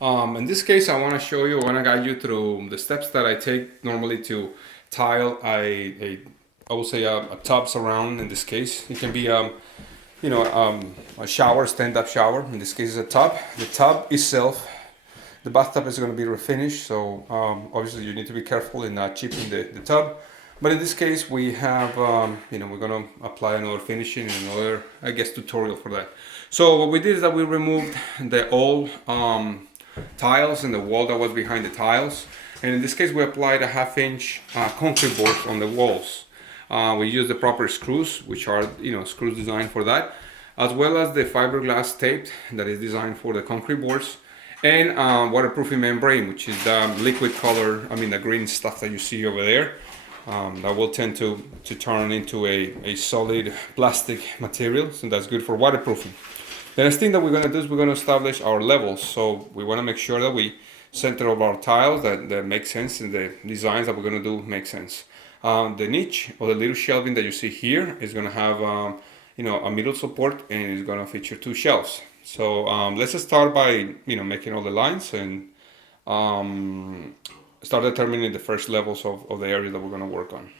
In this case, I want to show you, I want to guide you through the steps that I take normally to tile I will say a tub surround. In this case, it can be a shower, stand-up shower. In this case, it's a tub. The tub itself, the bathtub is going to be refinished, so obviously you need to be careful in not chipping the tub. But in this case, we have, we're going to apply another finishing and another, I guess, tutorial for that. So what we did is that we removed the old tiles and the wall that was behind the tiles. And in this case, we applied a half-inch concrete board on the walls. We used the proper screws, which are screws designed for that, as well as the fiberglass tape that is designed for the concrete boards, and waterproofing membrane, which is the liquid color, the green stuff that you see over there. That will tend to turn into a solid plastic material, so that's good for waterproofing. The next thing that we're going to do is we're going to establish our levels. So we want to make sure that we center of our tiles that make sense, and the designs that we're going to do make sense. The niche or the little shelving that you see here is going to have a middle support, and it's going to feature two shelves. So let's just start by making all the lines and start determining the first levels of the area that we're going to work on.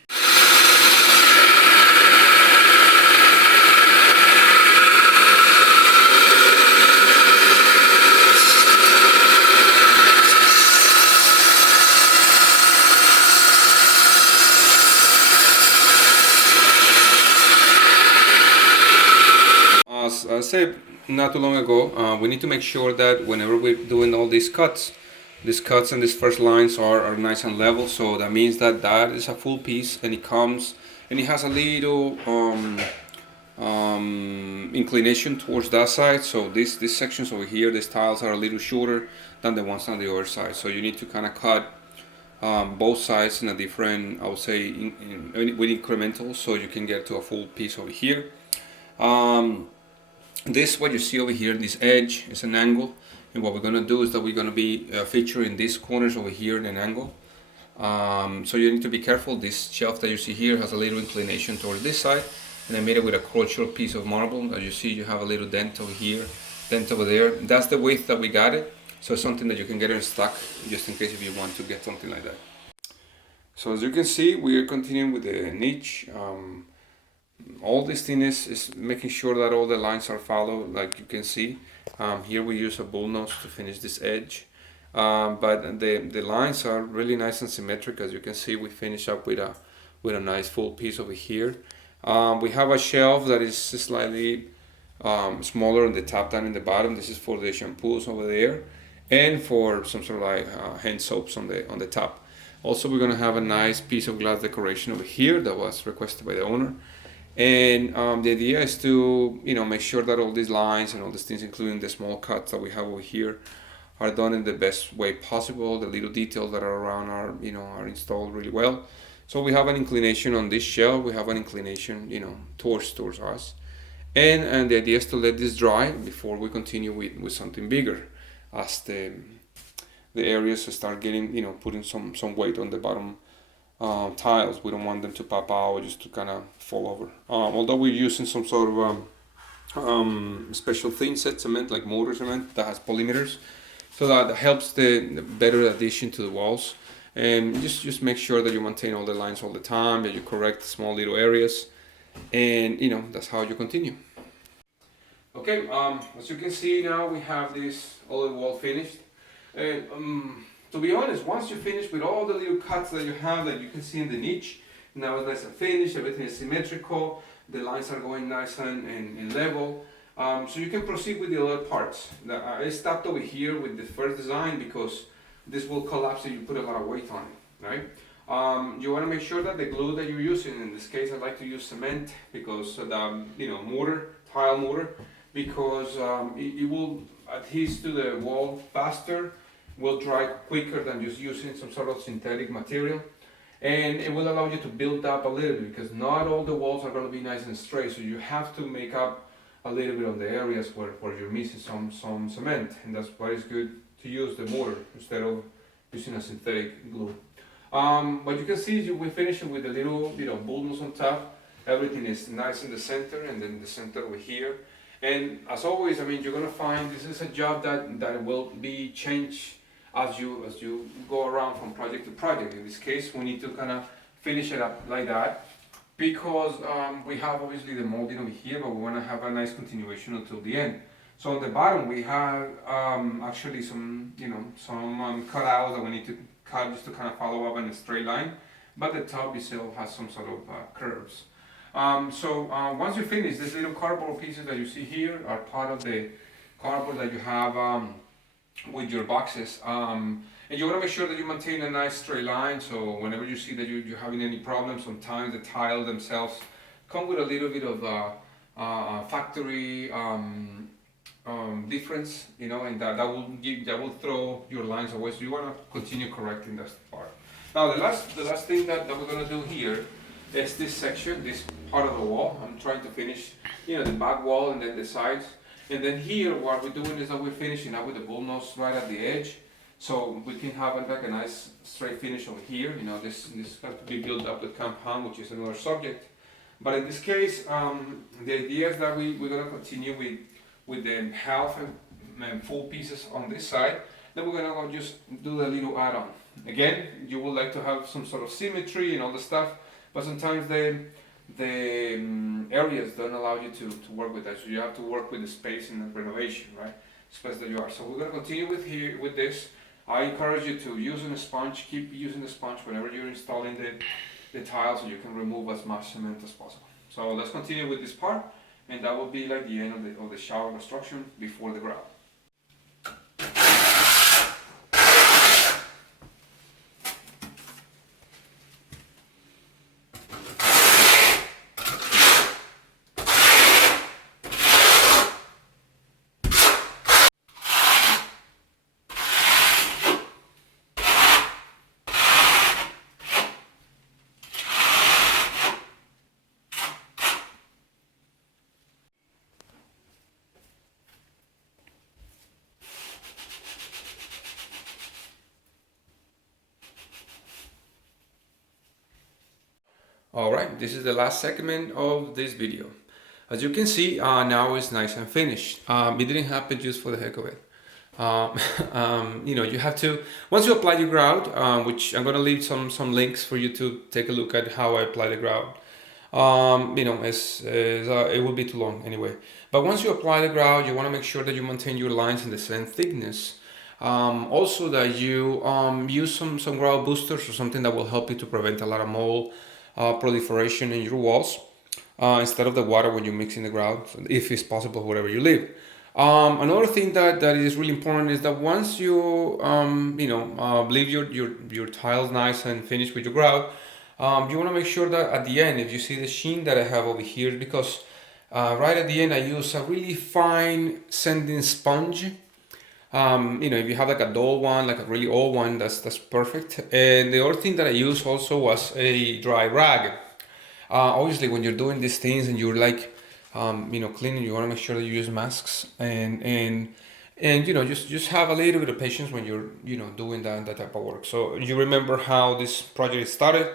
As I said not too long ago, we need to make sure that whenever we're doing all these cuts and these first lines are nice and level. So that means that is a full piece, and it has a little inclination towards that side. So these sections over here, these tiles are a little shorter than the ones on the other side. So you need to kind of cut both sides in a different, I would say, with incrementals, so you can get to a full piece over here. This, what you see over here, this edge is an angle, and what we're going to do is that we're going to be featuring these corners over here in an angle. So you need to be careful. This shelf that you see here has a little inclination towards this side, and I made it with a crochet piece of marble. As you see, you have a little dent over here, dent over there. That's the width that we got it, so it's something that you can get in stock just in case if you want to get something like that. So as you can see, we are continuing with the niche. All this thing is making sure that all the lines are followed, like you can see. Here we use a bull nose to finish this edge, but the lines are really nice and symmetric. As you can see, we finish up with a nice full piece over here. We have a shelf that is slightly smaller on the top than in the bottom. This is for the shampoos over there, and for some sort of like hand soaps on the top. Also, we're gonna have a nice piece of glass decoration over here that was requested by the owner. And the idea is to make sure that all these lines and all these things, including the small cuts that we have over here, are done in the best way possible. The little details that are around are installed really well. So we have an inclination on this shelf. We have an inclination towards us, and the idea is to let this dry before we continue with something bigger, as the areas start getting putting some weight on the bottom tiles. We don't want them to pop out just to kind of fall over. Although we're using some sort of special thin set cement, like mortar cement that has polymeters, so that helps the better addition to the walls. And just make sure that you maintain all the lines all the time, that you correct small little areas, and that's how you continue. Okay, as you can see now, we have this all the wall finished. And to be honest, once you finish with all the little cuts that you have that you can see in the niche, now it's nice and finished, everything is symmetrical, the lines are going nice and level. So you can proceed with the other parts. I stopped over here with the first design because this will collapse if you put a lot of weight on it, right? You want to make sure that the glue that you're using, in this case I like to use cement because the tile mortar, because it will adhere to the wall faster, will dry quicker than just using some sort of synthetic material, and it will allow you to build up a little bit, because not all the walls are going to be nice and straight, so you have to make up a little bit on the areas where you're missing some cement, and that's why it's good to use the mortar instead of using a synthetic glue. What you can see is we finish it with the little bull nose on top. Everything is nice in the center, and then the center over here. And as always, I mean, you're gonna find this is a job that will be changed as you go around from project to project. In this case, we need to kind of finish it up like that because we have obviously the molding over here, but we want to have a nice continuation until the end. So on the bottom we have actually some cutouts that we need to cut just to kind of follow up in a straight line, but the top itself has some sort of curves. Once you finish, these little cardboard pieces that you see here are part of the cardboard that you have with your boxes. And you want to make sure that you maintain a nice straight line, so whenever you see that you're having any problems, sometimes the tiles themselves come with a little bit of factory difference, and that will throw your lines away. So you want to continue correcting that part. Now the last thing that we're going to do here is this section, this part of the wall. I'm trying to finish, the back wall and then the sides. And then here, what we're doing is that we're finishing up with the bull nose right at the edge, so we can have like a nice straight finish over here. This has to be built up with compound, which is another subject. But in this case, the idea is that we're gonna continue with the half and full pieces on this side. Then we're gonna just do the little add-on. Again, you would like to have some sort of symmetry and all the stuff, but sometimes the areas don't allow you to work with that, so you have to work with the space in the renovation, right? Space that you are. So we're going to continue with this. I encourage you to use a sponge. Keep using the sponge whenever you're installing the tiles, so you can remove as much cement as possible. So let's continue with this part, and that will be like the end of the shower construction before the grout. Alright, this is the last segment of this video. As you can see, now it's nice and finished. It didn't happen just for the heck of it. You have to, once you apply your grout, which I'm going to leave some links for you to take a look at how I apply the grout. It will be too long anyway. But once you apply the grout, you want to make sure that you maintain your lines in the same thickness. Also that you use some grout boosters or something that will help you to prevent a lot of mold proliferation in your walls instead of the water when you're mixing the grout, if it's possible wherever you live. Another thing that is really important is that once you leave your tiles nice and finished with your grout, you want to make sure that at the end, if you see the sheen that I have over here, because right at the end I use a really fine sanding sponge. If you have like a dull one, like a really old one, that's perfect. And the other thing that I used also was a dry rag. Obviously, when you're doing these things and you're like, cleaning, you want to make sure that you use masks and just have a little bit of patience when you're doing that type of work. So you remember how this project started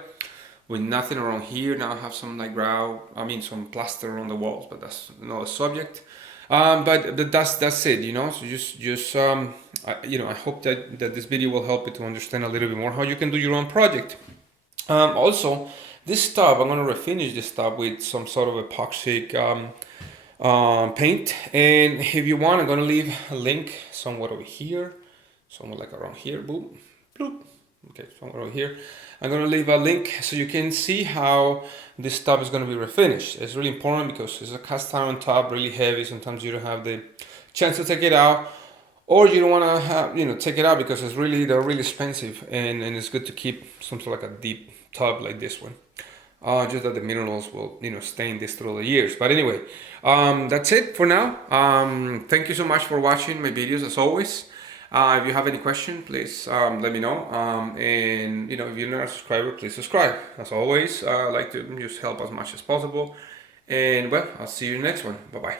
with nothing around here. Now I have some like grout, some plaster on the walls, but that's another subject. But that's it, So just I hope that this video will help you to understand a little bit more how you can do your own project. Also, this tub, I'm going to refinish this tub with some sort of epoxy paint. And if you want, I'm going to leave a link somewhere over here, somewhere like around here. Boop, bloop. Okay, somewhere over here. I'm going to leave a link so you can see how this tub is going to be refinished. It's really important because it's a cast iron tub, really heavy. Sometimes you don't have the chance to take it out, or you don't want to have, take it out because they're really expensive, and it's good to keep some sort of like a deep tub like this one. Just that the minerals will, stay in this through the years. But anyway, that's it for now. Thank you so much for watching my videos as always. If you have any question, please let me know. And if you're not a subscriber, please subscribe. As always, I like to just help as much as possible. And well, I'll see you in the next one. Bye bye.